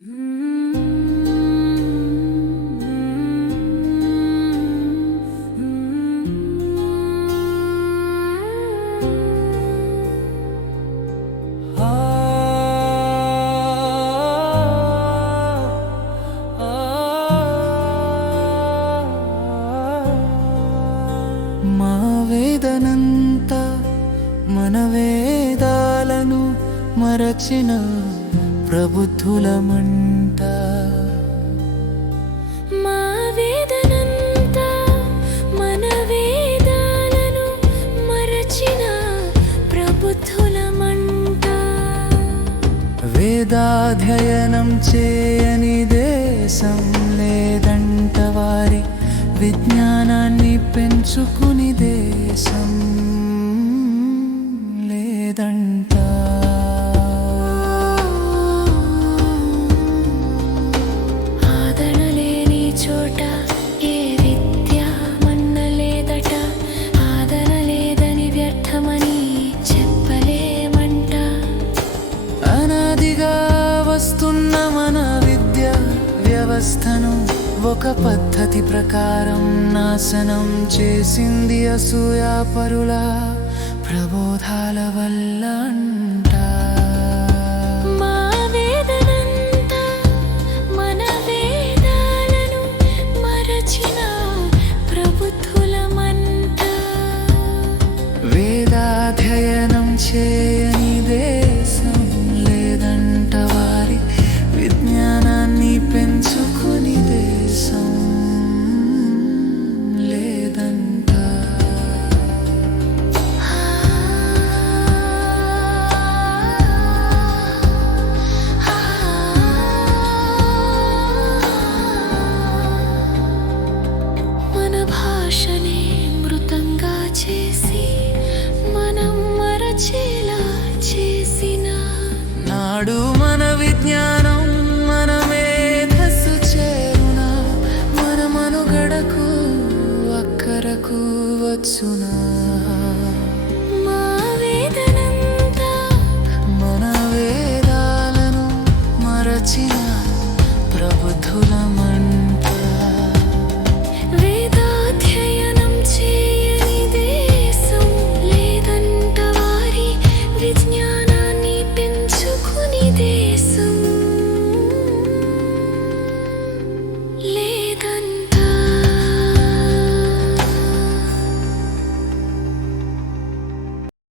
మా వేదనంతా మన వేదాలను మరచిన ప్రబుద్ధులమంట మా వేదనంతా మన వేదాలను మరచిన ప్రబుద్ధులమంట వేదాధ్యయనం చేయని దేశం లేదంట వారి విజ్ఞానాన్ని పెంచుకుని దేశం లేదంట వ్యవస్థను ఒక పద్ధతి ప్రకారం నాశనం చేసింది అసూయాపరుల ప్రబోధాల వల్ల ప్రబుద్ధులమంట వేదాధ్యయనం చేయని నాడు మన విజ్ఞానం మన మేధస్సు చేరున. మన మనుగడకు అక్కరకు వచ్చునా. మన వేదాలను మరచిన.